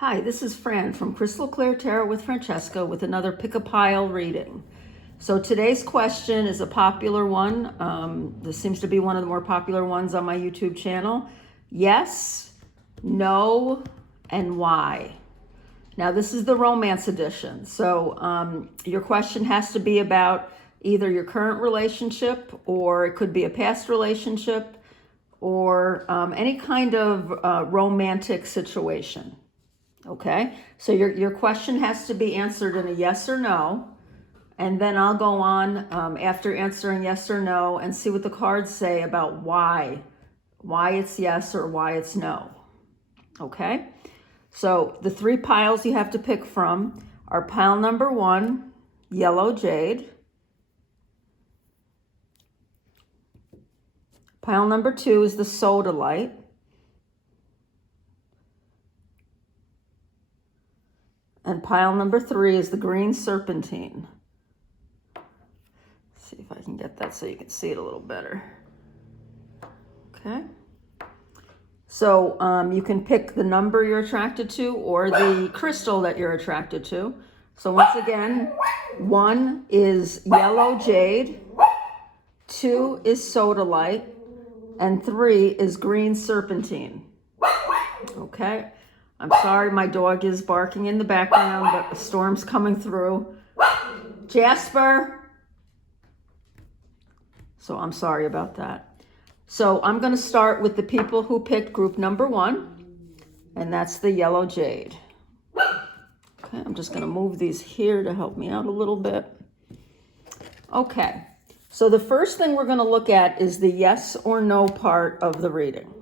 Hi, this is Fran from Crystal Clear Tarot with Francesca with another Pick a Pile reading. So today's question is a popular one. This seems to be one of the more popular ones on my YouTube channel. Yes, no, and why? Now this is the romance edition. So your question has to be about either your current relationship, or it could be a past relationship, or any kind of romantic situation. Okay, so your question has to be answered in a yes or no, and then I'll go on after answering yes or no and see what the cards say about why it's yes or why it's no. Okay, so the three piles you have to pick from are pile number 1, yellow jade, pile number 2 is the sodalite, and pile number 3 is the green serpentine. Let's see if I can get that so you can see it a little better. Okay. So you can pick the number you're attracted to or the crystal that you're attracted to. So once again, 1 is yellow jade, 2 is sodalite, and 3 is green serpentine. Okay. I'm sorry, my dog is barking in the background, but the storm's coming through. Jasper! So I'm sorry about that. So I'm going to start with the people who picked group number 1, and that's the yellow jade. Okay, I'm just going to move these here to help me out a little bit. Okay, so the first thing we're going to look at is the yes or no part of the reading.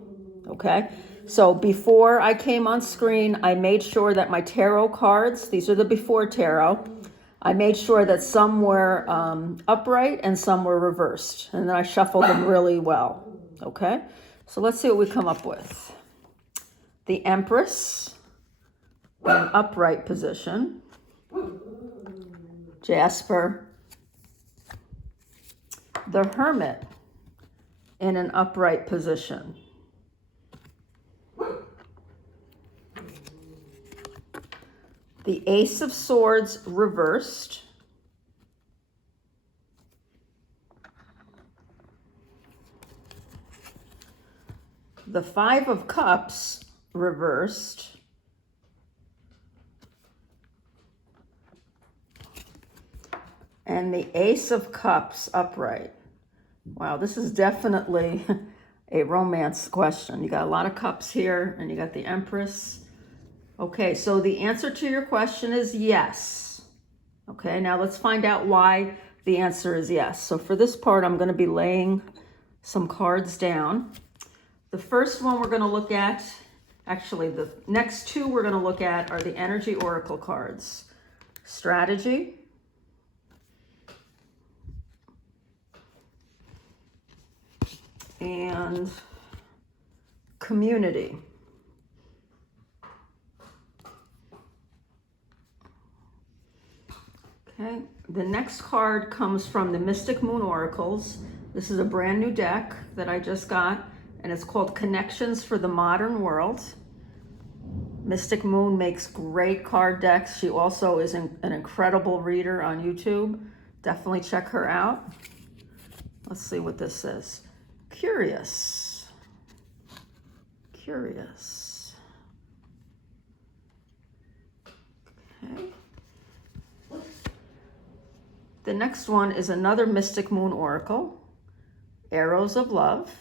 Okay, so before I came on screen, I made sure that my tarot cards, these are the before tarot, I made sure that some were upright and some were reversed, and then I shuffled them really well. Okay, so let's see what we come up with. The Empress in an upright position. Jasper. The Hermit in an upright position. The Ace of Swords reversed. The Five of Cups reversed. And the Ace of Cups upright. Wow, this is definitely a romance question. You got a lot of cups here, and you got the Empress. Okay, so the answer to your question is yes. Okay, now let's find out why the answer is yes. So for this part, I'm going to be laying some cards down. The first one we're going to look at, actually the next two we're going to look at are the Energy Oracle cards. Strategy. And Community. Okay, the next card comes from the Mystic Moon Oracles. This is a brand new deck that I just got, and it's called Connections for the Modern World. Mystic Moon makes great card decks. She also is an incredible reader on YouTube. Definitely check her out. Let's see what this says. Curious. Curious. Okay. The next one is another Mystic Moon Oracle, Arrows of Love,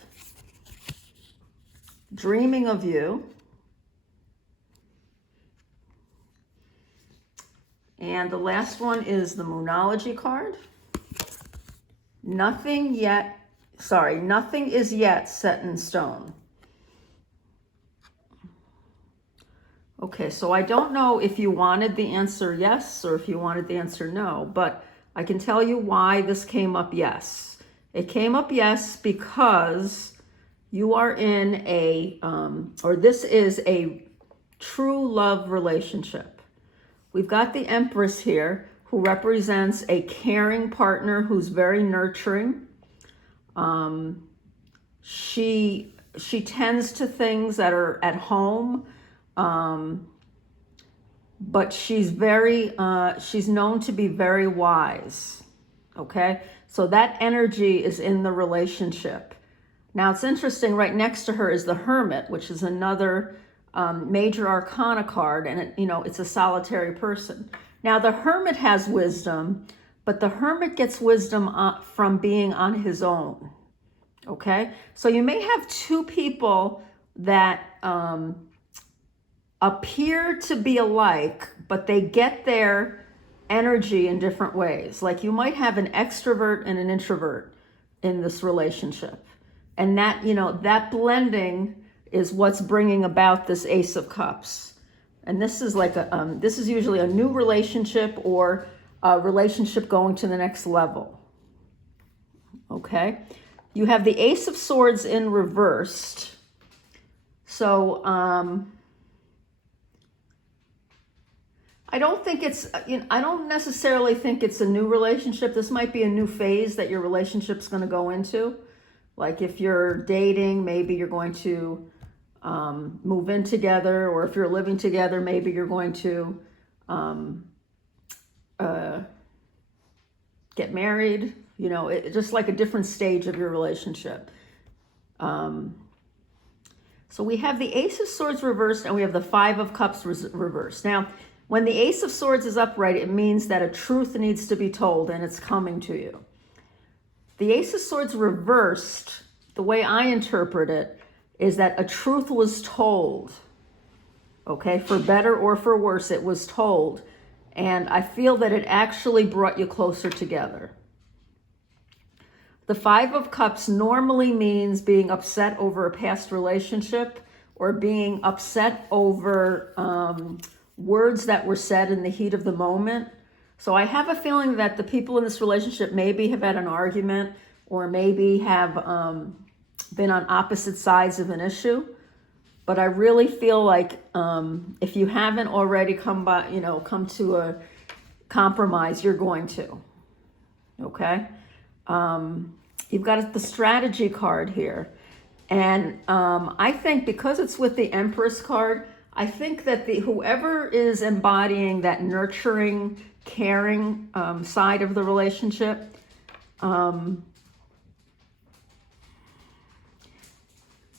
Dreaming of You, and the last one is the moonology card, Nothing is yet set in stone. Okay, so I don't know if you wanted the answer yes or if you wanted the answer no, but I can tell you why this came up yes. It came up yes because you are in this is a true love relationship. We've got the Empress here who represents a caring partner who's very nurturing. She tends to things that are at home. but she's known to be very wise. Okay, so that energy is in the relationship. Now it's interesting, right next to her is the Hermit, which is another major arcana card, and it's a solitary person. Now the Hermit has wisdom, but the Hermit gets wisdom from being on his own. Okay, so you may have two people that appear to be alike, but they get their energy in different ways. Like you might have an extrovert and an introvert in this relationship. And that, that blending is what's bringing about this Ace of Cups. And this is like this is usually a new relationship or a relationship going to the next level. Okay. You have the Ace of Swords in reversed. So, I don't necessarily think it's a new relationship. This might be a new phase that your relationship's going to go into. Like if you're dating, maybe you're going to move in together, or if you're living together, maybe you're going to get married. Just like a different stage of your relationship. So we have the Ace of Swords reversed, and we have the Five of Cups reversed. Now, when the Ace of Swords is upright, it means that a truth needs to be told, and it's coming to you. The Ace of Swords reversed, the way I interpret it, is that a truth was told. Okay, for better or for worse, it was told. And I feel that it actually brought you closer together. The Five of Cups normally means being upset over a past relationship, or being upset over words that were said in the heat of the moment. So I have a feeling that the people in this relationship maybe have had an argument, or maybe have been on opposite sides of an issue. But I really feel like if you haven't already come to a compromise, you're going to. Okay? You've got the strategy card here. And I think because it's with the Empress card, I think that whoever is embodying that nurturing, caring side of the relationship,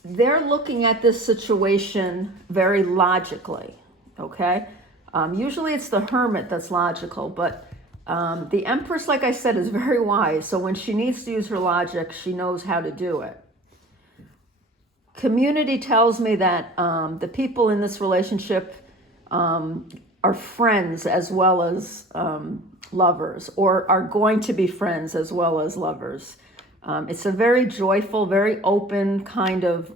they're looking at this situation very logically, okay? Usually it's the Hermit that's logical, but the Empress, like I said, is very wise. So when she needs to use her logic, she knows how to do it. Community tells me that the people in this relationship are friends as well as lovers, or are going to be friends as well as lovers. It's a very joyful, very open kind of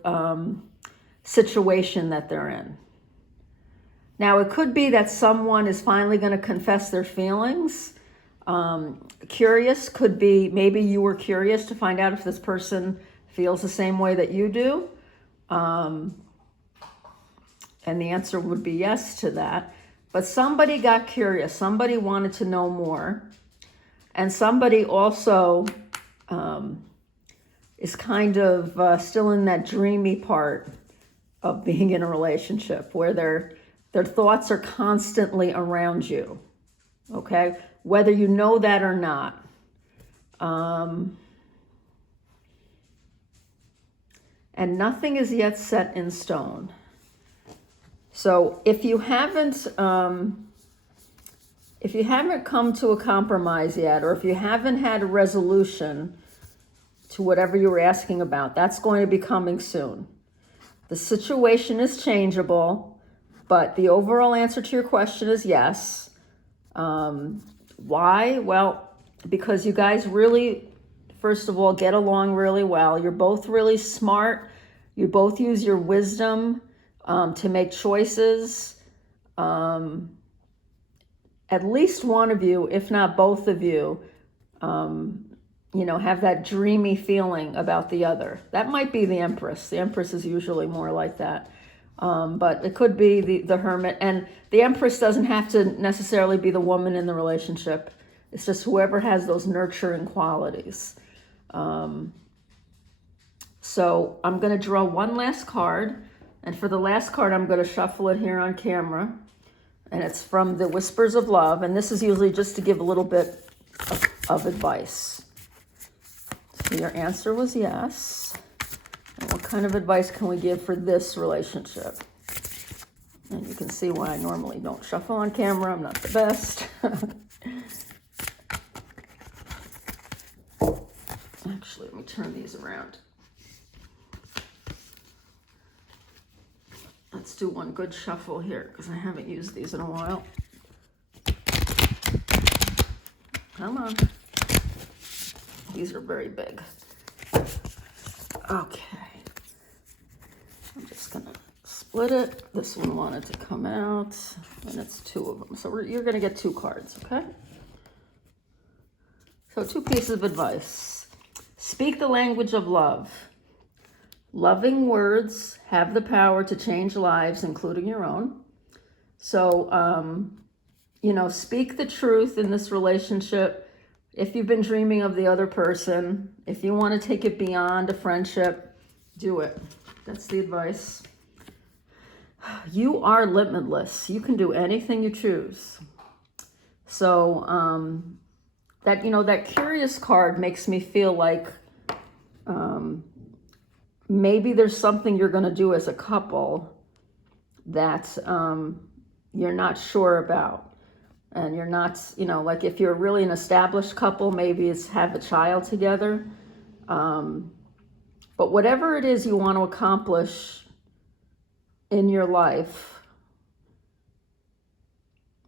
situation that they're in. Now, it could be that someone is finally going to confess their feelings. Curious could be, maybe you were curious to find out if this person feels the same way that you do. And the answer would be yes to that. But somebody got curious. Somebody wanted to know more. And somebody also is kind of still in that dreamy part of being in a relationship where their thoughts are constantly around you. Okay? Whether you know that or not. And nothing is yet set in stone. So if you haven't come to a compromise yet, or if you haven't had a resolution to whatever you were asking about, that's going to be coming soon. The situation is changeable, but the overall answer to your question is yes. Why? Well, because you guys really, first of all, get along really well. You're both really smart. You both use your wisdom to make choices. At least one of you, if not both of you, have that dreamy feeling about the other. That might be the Empress. The Empress is usually more like that. But it could be the Hermit. And the Empress doesn't have to necessarily be the woman in the relationship. It's just whoever has those nurturing qualities. So I'm going to draw one last card. And for the last card, I'm going to shuffle it here on camera. and it's from the Whispers of Love, and this is usually just to give a little bit of advice. So your answer was yes. And what kind of advice can we give for this relationship? And you can see why I normally don't shuffle on camera. I'm not the best. Actually, let me turn these around. Let's do one good shuffle here because I haven't used these in a while. Come on. These are very big. Okay. I'm just going to split it. This one wanted to come out, and it's two of them. So you're going to get two cards, okay? So 2 pieces of advice. Speak the language of love. Loving words have the power to change lives, including your own. So, speak the truth in this relationship. If you've been dreaming of the other person, if you want to take it beyond a friendship, do it. That's the advice. You are limitless. You can do anything you choose. So, that curious card makes me feel like maybe there's something you're going to do as a couple that you're not sure about. And you're not, like if you're really an established couple, maybe it's have a child together. But whatever it is you want to accomplish in your life,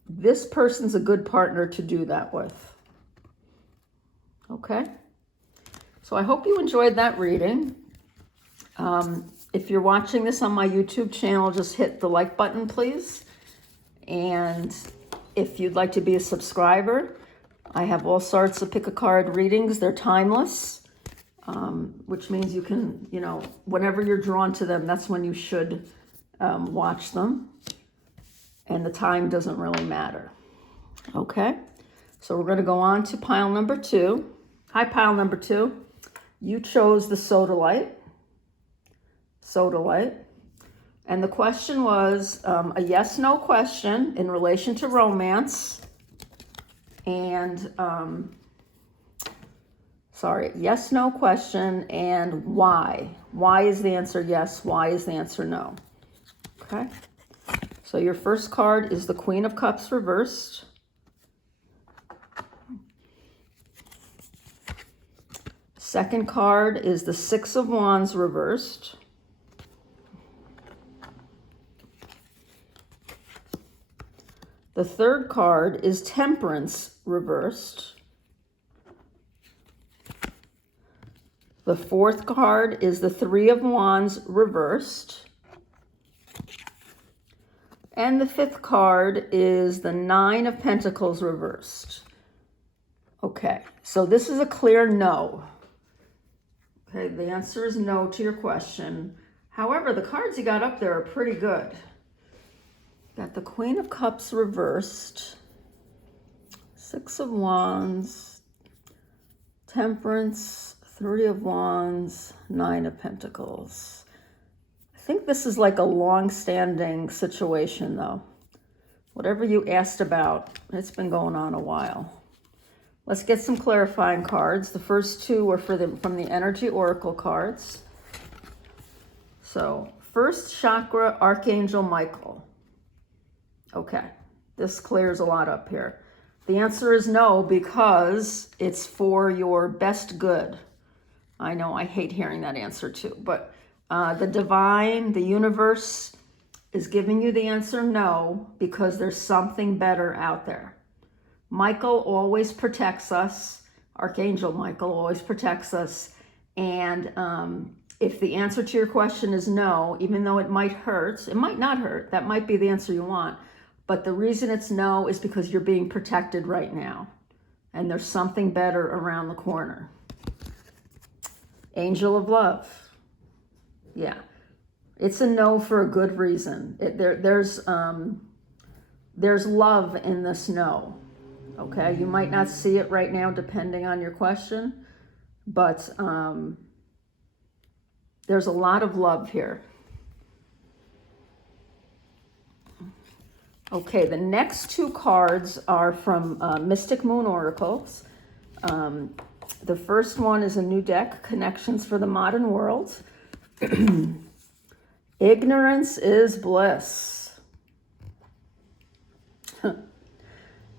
this person's a good partner to do that with. Okay? So I hope you enjoyed that reading. If you're watching this on my YouTube channel, just hit the like button, please. And if you'd like to be a subscriber, I have all sorts of pick-a-card readings. They're timeless, which means you can, whenever you're drawn to them, that's when you should watch them. And the time doesn't really matter. Okay? So we're going to go on to pile number 2. Hi, pile number 2. You chose the sodalite. And the question was a yes-no question in relation to romance. And, yes-no question and why. Why is the answer yes? Why is the answer no? Okay. So your first card is the Queen of Cups reversed. Second card is the Six of Wands reversed. The third card is Temperance reversed. The fourth card is the Three of Wands reversed. And the fifth card is the Nine of Pentacles reversed. Okay, so this is a clear no. Okay, the answer is no to your question. However, the cards you got up there are pretty good. Got the Queen of Cups reversed, Six of Wands, Temperance, Three of Wands, Nine of Pentacles. I think this is like a long-standing situation, though. Whatever you asked about, it's been going on a while. Let's get some clarifying cards. The first 2 are from the Energy Oracle cards. So, first chakra, Archangel Michael. Okay, this clears a lot up here. The answer is no, because it's for your best good. I know I hate hearing that answer too, but the divine, the universe is giving you the answer no, because there's something better out there. Michael always protects us. Archangel Michael always protects us. And if the answer to your question is no, even though it might hurt, it might not hurt. That might be the answer you want. But the reason it's no is because you're being protected right now. And there's something better around the corner. Angel of Love. Yeah. It's a no for a good reason. There's love in this no. Okay? You might not see it right now depending on your question. But there's a lot of love here. Okay, the next two cards are from Mystic Moon Oracles. The first one is a new deck, Connections for the Modern World. Ignorance is bliss.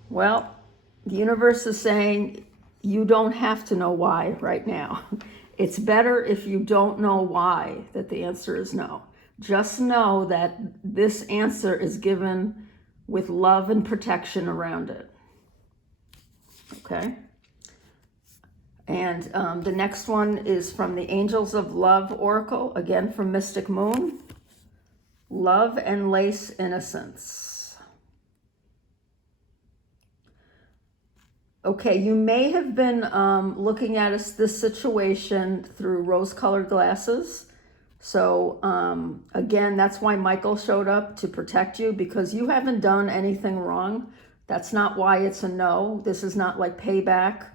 Well, the universe is saying you don't have to know why right now. It's better if you don't know why that the answer is no. Just know that this answer is given with love and protection around it. Okay? And the next one is from the Angels of Love Oracle, again from Mystic Moon. Love and lace innocence. Okay, you may have been looking at this situation through rose-colored glasses. So again, that's why Michael showed up to protect you, because you haven't done anything wrong. That's not why it's a no. This is not like payback.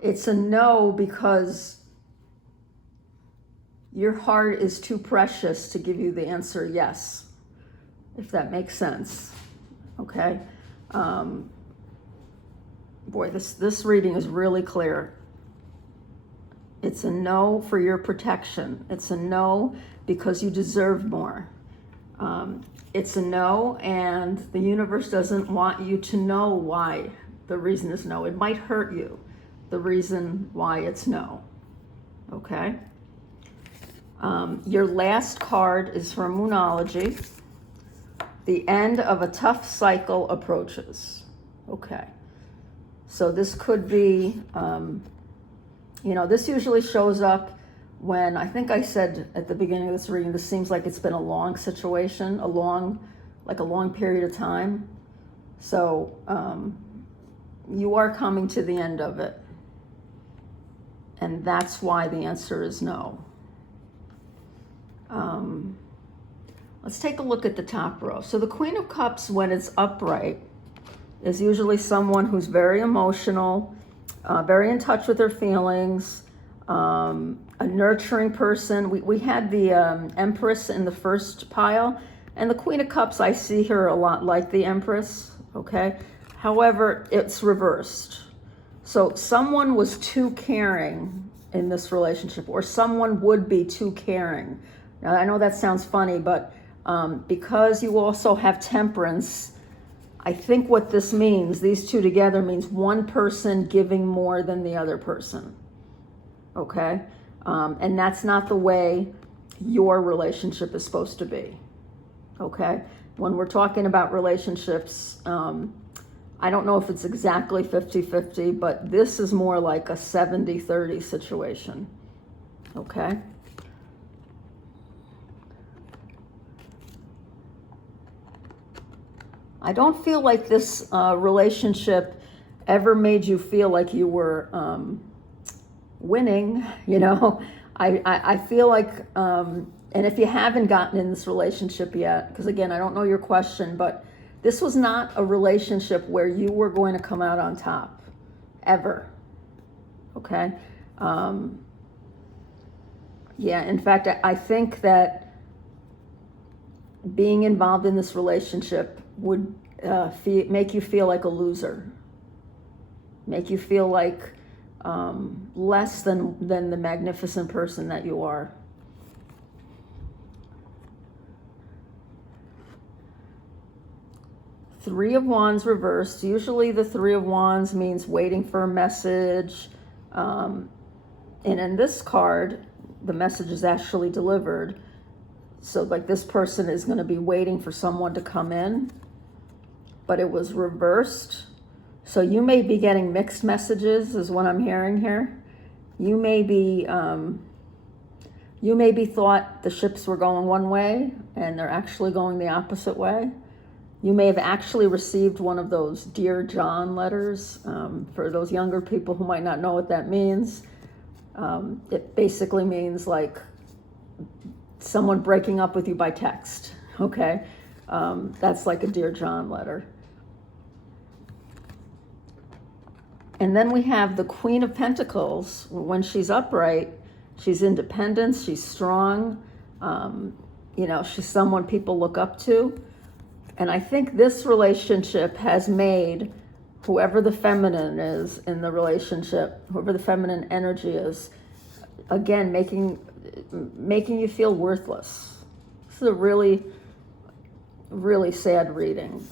It's a no because your heart is too precious to give you the answer yes, if that makes sense. Okay. Boy, this reading is really clear. It's a no for your protection. It's a no because you deserve more. It's a no, and the universe doesn't want you to know why the reason is no. It might hurt you, the reason why it's no. Okay? Your last card is from Moonology. The end of a tough cycle approaches. Okay. So this could be, this usually shows up when, I think I said at the beginning of this reading, this seems like it's been a long situation, a long period of time. So you are coming to the end of it. And that's why the answer is no. Let's take a look at the top row. So the Queen of Cups, when it's upright, is usually someone who's very emotional, very in touch with their feelings, a nurturing person. We had the Empress in the first pile, and the Queen of Cups, I see her a lot like the Empress, okay? However, it's reversed. So someone was too caring in this relationship, or someone would be too caring. Now, I know that sounds funny, but because you also have Temperance, I think what this means, these two together, means one person giving more than the other person, okay? And that's not the way your relationship is supposed to be, okay? When we're talking about relationships, I don't know if it's exactly 50-50, but this is more like a 70-30 situation, okay? I don't feel like this relationship ever made you feel like you were winning, I feel like, and if you haven't gotten in this relationship yet, because again, I don't know your question, but this was not a relationship where you were going to come out on top, ever, okay? Yeah, in fact, I think that being involved in this relationship would make you feel like a loser, make you feel like less than the magnificent person that you are. Three of Wands reversed. Usually the Three of Wands means waiting for a message. And in this card, the message is actually delivered. So like this person is going to be waiting for someone to come in, but it was reversed. So you may be getting mixed messages is what I'm hearing here. You may be thought the ships were going one way and they're actually going the opposite way. You may have actually received one of those Dear John letters. For those younger people who might not know what that means, it basically means like someone breaking up with you by text, okay? That's like a Dear John letter. And then we have the Queen of Pentacles. When she's upright, she's independent, she's strong. You know, she's someone people look up to. And I think this relationship has made whoever the feminine is in the relationship, whoever the feminine energy is, again, making you feel worthless. This is a really, really sad reading.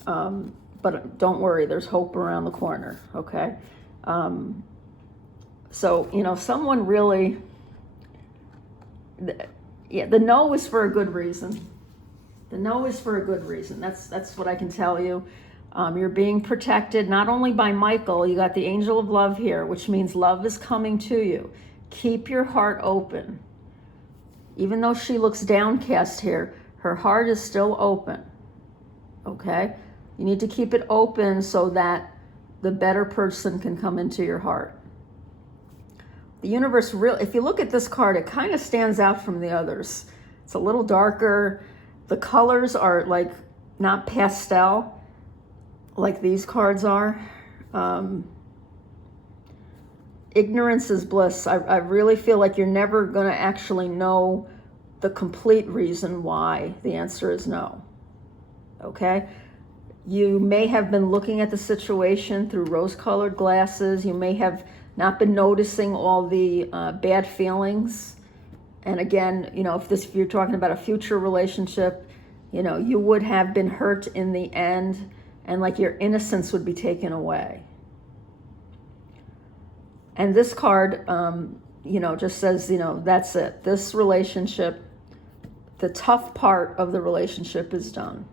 But don't worry, there's hope around the corner, okay? So, you know, someone really, the no is for a good reason. The no is for a good reason. That's what I can tell you. You're being protected not only by Michael, you got the angel of love here, which means love is coming to you. Keep your heart open. Even though she looks downcast here, her heart is still open, okay? You need to keep it open so that the better person can come into your heart. The universe, really, if you look at this card, it kind of stands out from the others. It's a little darker. The colors are like not pastel like these cards are. Ignorance is bliss. I really feel like you're never going to actually know the complete reason why the answer is no. Okay? You may have been looking at the situation through rose-colored glasses. You may have not been noticing all the bad feelings. And again, you know, if you're talking about a future relationship, you know, you would have been hurt in the end, and like your innocence would be taken away. And this card, you know, just says, you know, that's it. This relationship, the tough part of the relationship is done.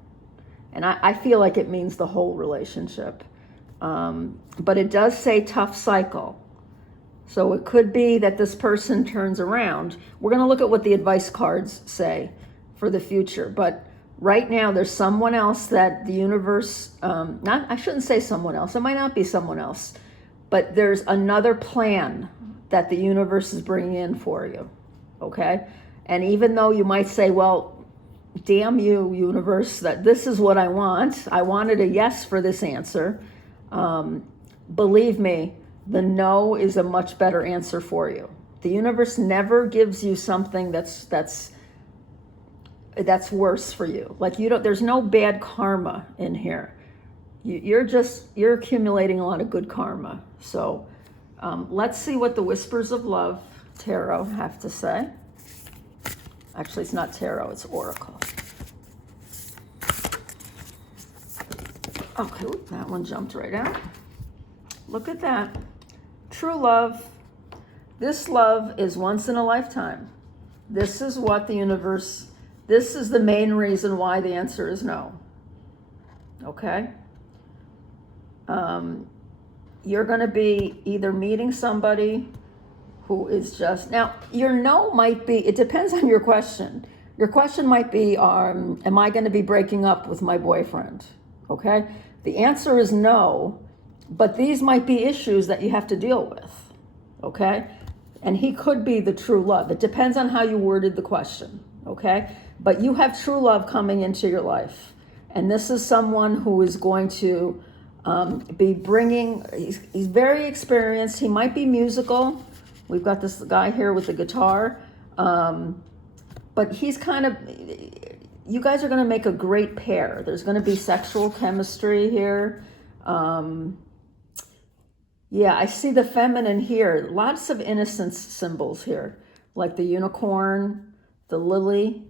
And I feel like it means the whole relationship. But it does say tough cycle. So it could be that this person turns around. We're going to look at what the advice cards say for the future. But right now, there's someone else that the universe, I shouldn't say someone else. It might not be someone else. But there's another plan that the universe is bringing in for you. Okay? And even though you might say, well, damn you, universe, that this is what I want. I wanted a yes for this answer. Believe me, the no is a much better answer for you. The universe never gives you something that's worse for you. Like there's no bad karma in here. You're accumulating a lot of good karma. So let's see what the Whispers of Love Tarot have to say. Actually, it's not tarot, it's oracle. Okay, that one jumped right out. Look at that. True love. This love is once in a lifetime. This is what the universe, this is the main reason why the answer is no. Okay? You're going to be either meeting somebody who is just, now your no might be, it depends on your question. Your question might be, am I going to be breaking up with my boyfriend? Okay? The answer is no, but these might be issues that you have to deal with. Okay? And he could be the true love. It depends on how you worded the question. Okay? But you have true love coming into your life. And this is someone who is going to be bringing, he's very experienced. He might be musical. We've got this guy here with the guitar. But he's kind of, you guys are going to make a great pair. There's going to be sexual chemistry here. Yeah, I see the feminine here. Lots of innocence symbols here, like the unicorn, the lily,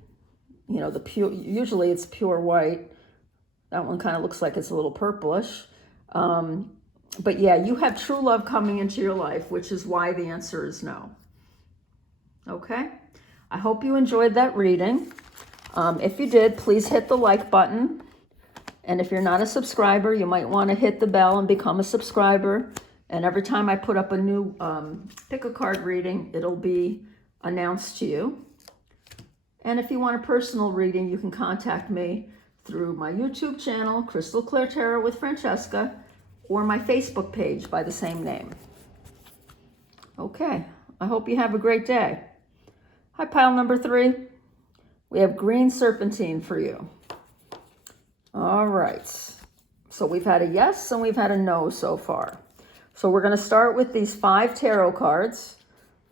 you know, the pure, usually it's pure white. That one kind of looks like it's a little purplish. But yeah, you have true love coming into your life, which is why the answer is no. Okay? I hope you enjoyed that reading. If you did, please hit the like button. And if you're not a subscriber, you might want to hit the bell and become a subscriber. And every time I put up a new pick a card reading, it'll be announced to you. And if you want a personal reading, you can contact me through my YouTube channel, Crystal Claire Tarot with Francesca, or my Facebook page by the same name. Okay, I hope you have a great day. Hi, pile number 3. We have green serpentine for you. All right, so we've had a yes and we've had a no so far. So we're going to start with these 5 tarot cards.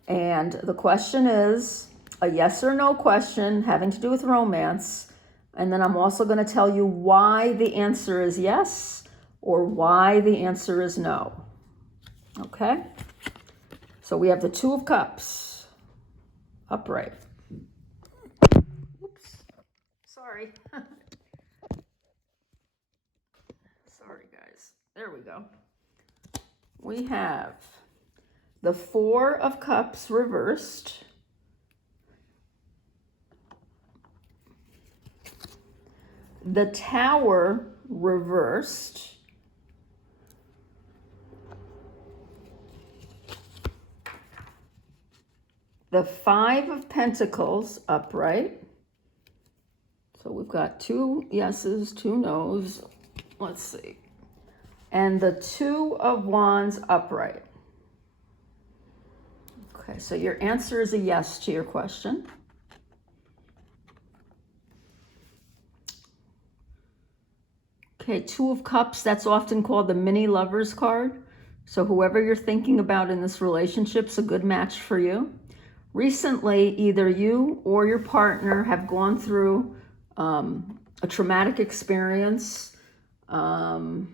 And the question is, a yes or no question having to do with romance. And then I'm also going to tell you why the answer is yes or why the answer is no. Okay? So we have the Two of Cups upright. Oops. Sorry. Sorry, guys. There we go. We have the Four of Cups reversed. The Tower reversed. The Five of Pentacles upright. So we've got two yeses, two nos. Let's see. And the Two of Wands upright. Okay, so your answer is a yes to your question. Okay, Two of Cups, that's often called the mini lovers card. So whoever you're thinking about in this relationship's a good match for you. Recently, either you or your partner have gone through a traumatic experience. One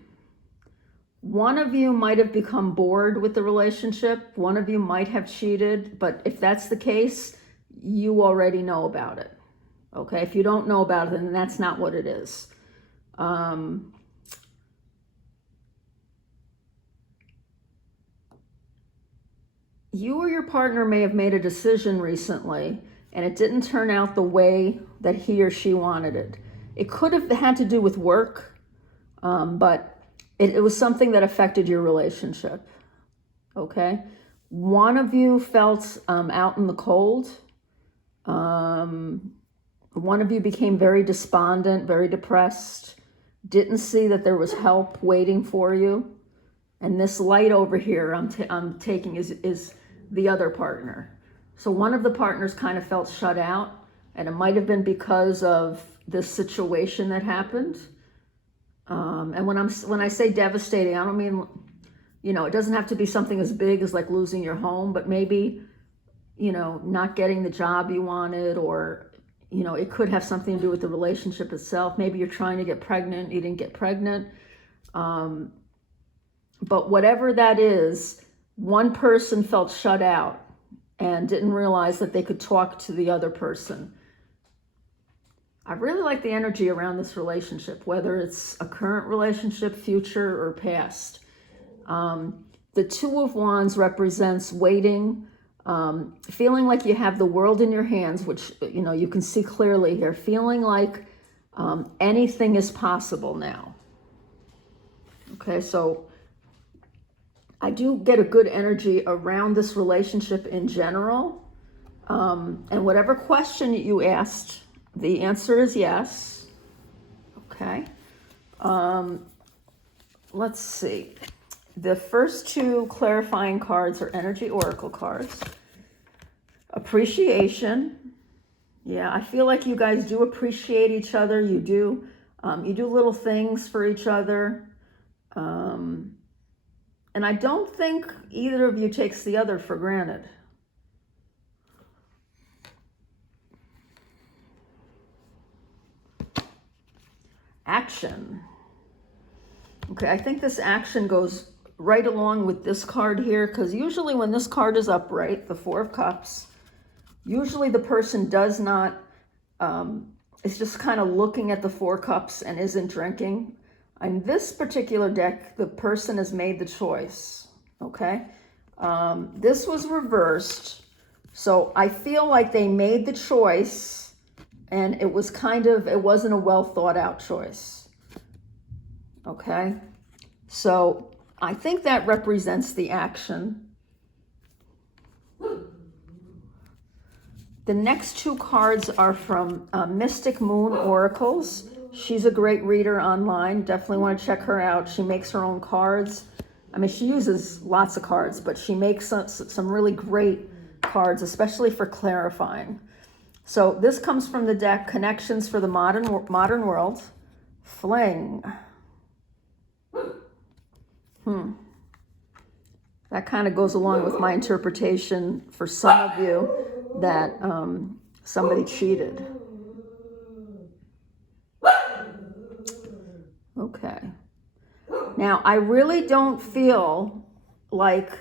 of you might have become bored with the relationship. One of you might have cheated. But if that's the case, you already know about it. Okay, if you don't know about it, then that's not what it is. You or your partner may have made a decision recently and it didn't turn out the way that he or she wanted it. It could have had to do with work, but it was something that affected your relationship. Okay? One of you felt out in the cold. One of you became very despondent, very depressed, didn't see that there was help waiting for you. And this light over here I'm taking is the other partner. So one of the partners kind of felt shut out, and it might have been because of this situation that happened. And when I say devastating, I don't mean, it doesn't have to be something as big as like losing your home, but maybe, not getting the job you wanted, or, it could have something to do with the relationship itself. Maybe you're trying to get pregnant, you didn't get pregnant. But whatever that is, one person felt shut out and didn't realize that they could talk to the other person. I really like the energy around this relationship, whether it's a current relationship, future, or past. The Two of Wands represents waiting, feeling like you have the world in your hands, which, you can see clearly here, feeling like anything is possible now. Okay, so I do get a good energy around this relationship in general. And whatever question you asked, the answer is yes. Okay. Let's see. The first two clarifying cards are energy oracle cards. Appreciation. Yeah, I feel like you guys do appreciate each other. You do little things for each other. And I don't think either of you takes the other for granted. Action. Okay, I think this action goes right along with this card here, because usually when this card is upright, the Four of Cups, usually the person does not, is just kind of looking at the Four Cups and isn't drinking. In this particular deck, the person has made the choice, okay? This was reversed, so I feel like they made the choice and it wasn't a well thought out choice, okay? So I think that represents the action. The next two cards are from Mystic Moon Oracles. She's a great reader online. Definitely want to check her out. She makes her own cards. I mean, she uses lots of cards, but she makes some really great cards, especially for clarifying. So this comes from the deck Connections for the Modern World. Fling. That kind of goes along with my interpretation for some of you. that somebody cheated. Okay. Now, I really don't feel like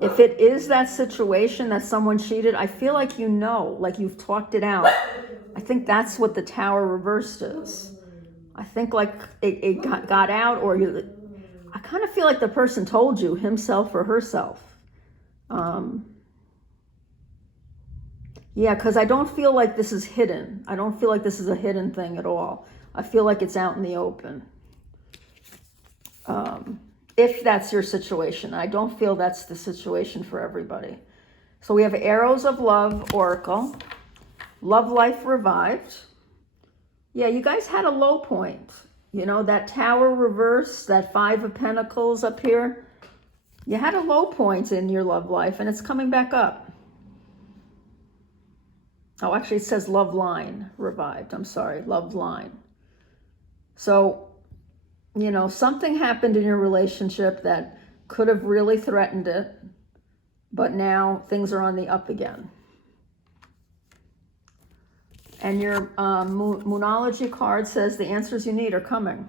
if it is that situation that someone cheated, I feel like like you've talked it out. I think that's what the Tower reversed is. I think like it got out, or I kind of feel like the person told you, himself or herself. Yeah, because I don't feel like this is hidden. I don't feel like this is a hidden thing at all. I feel like it's out in the open. If that's your situation. I don't feel that's the situation for everybody. So we have Arrows of Love Oracle. Love life revived. Yeah, you guys had a low point. You know, that Tower reverse, that Five of Pentacles up here. You had a low point in your love life, and it's coming back up. Oh, actually, it says love line revived. I'm sorry, love line. So, you know, something happened in your relationship that could have really threatened it, but now things are on the up again. And your moonology card says the answers you need are coming.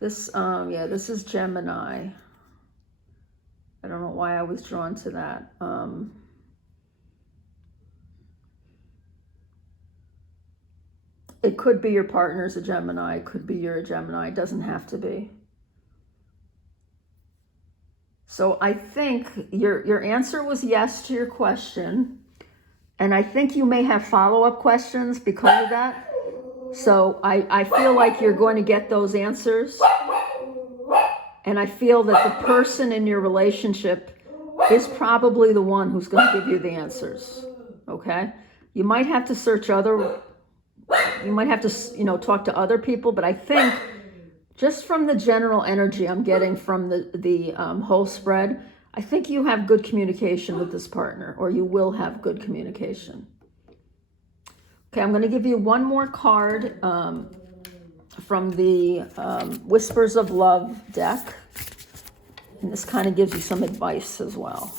This, yeah, this is Gemini. I don't know why I was drawn to that. It could be your partner's a Gemini. It could be you're a Gemini. It doesn't have to be. So I think your answer was yes to your question. And I think you may have follow-up questions because of that. So I feel like you're going to get those answers. And I feel that the person in your relationship is probably the one who's going to give you the answers. Okay? You might have to you might have to, you know, talk to other people, but I think just from the general energy I'm getting from the whole spread, I think you have good communication with this partner, or you will have good communication. Okay, I'm going to give you one more card from the Whispers of Love deck. And this kind of gives you some advice as well.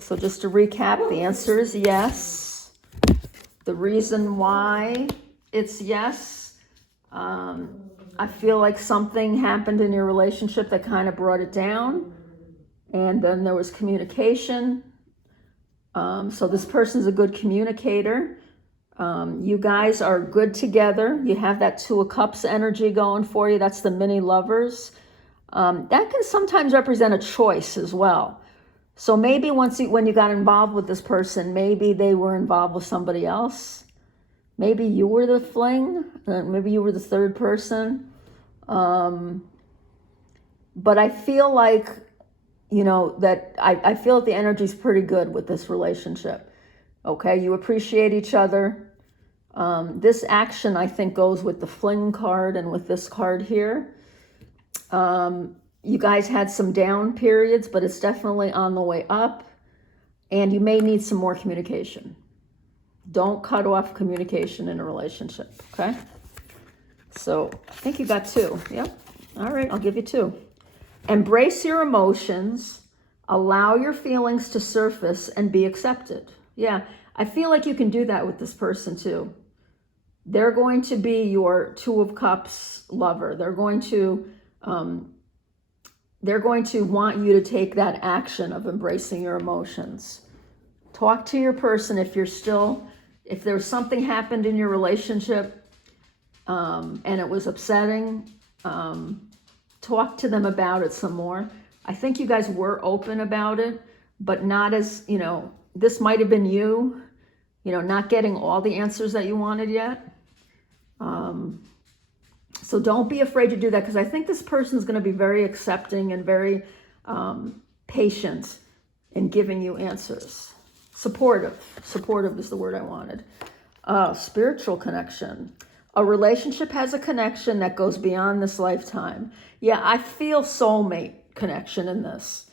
So just to recap, the answer is yes. The reason why it's yes, I feel like something happened in your relationship that kind of brought it down. And then there was communication. So this person's a good communicator. You guys are good together. You have that Two of Cups energy going for you. That's the mini lovers. That can sometimes represent a choice as well. So maybe when you got involved with this person, maybe they were involved with somebody else. Maybe you were the fling. Maybe you were the third person. But I feel like, you know, that I feel that the energy is pretty good with this relationship. Okay, you appreciate each other. This action, I think, goes with the fling card and with this card here. You guys had some down periods, but it's definitely on the way up. And you may need some more communication. Don't cut off communication in a relationship, okay? So I think you got 2. Yep. All right, I'll give you 2. Embrace your emotions. Allow your feelings to surface and be accepted. Yeah, I feel like you can do that with this person too. They're going to be your Two of Cups lover. They're going to want you to take that action of embracing your emotions. Talk to your person if there's something happened in your relationship and it was upsetting, talk to them about it some more. I think you guys were open about it, but not as, you know, this might have been you, not getting all the answers that you wanted yet. So don't be afraid to do that, because I think this person is going to be very accepting and very patient in giving you answers. Supportive is the word I wanted. Spiritual connection. A relationship has a connection that goes beyond this lifetime. Yeah, I feel soulmate connection in this.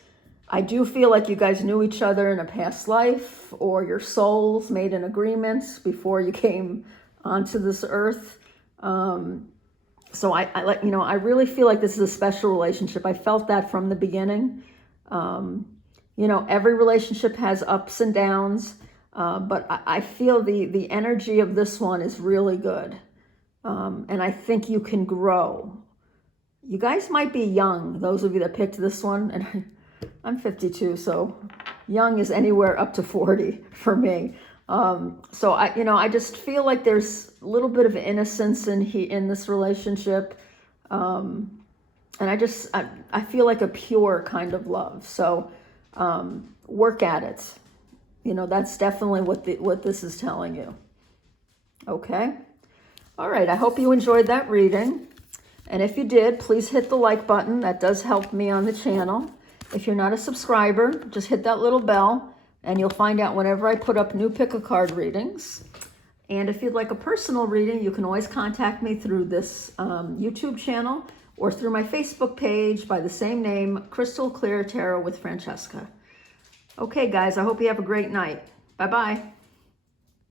I do feel like you guys knew each other in a past life, or your souls made an agreement before you came onto this earth. So I really feel like this is a special relationship. I felt that from the beginning. You know, every relationship has ups and downs, but I feel the energy of this one is really good. And I think you can grow. You guys might be young, those of you that picked this one, and I'm 52, so young is anywhere up to 40 for me. So I just feel like there's a little bit of innocence in this relationship. And I feel like a pure kind of love. So work at it. You know, that's definitely what this is telling you. Okay. All right. I hope you enjoyed that reading. And if you did, please hit the like button. That does help me on the channel. If you're not a subscriber, just hit that little bell and you'll find out whenever I put up new pick-a-card readings. And if you'd like a personal reading, you can always contact me through this YouTube channel or through my Facebook page by the same name, Crystal Clear Tarot with Francesca. Okay, guys, I hope you have a great night. Bye-bye.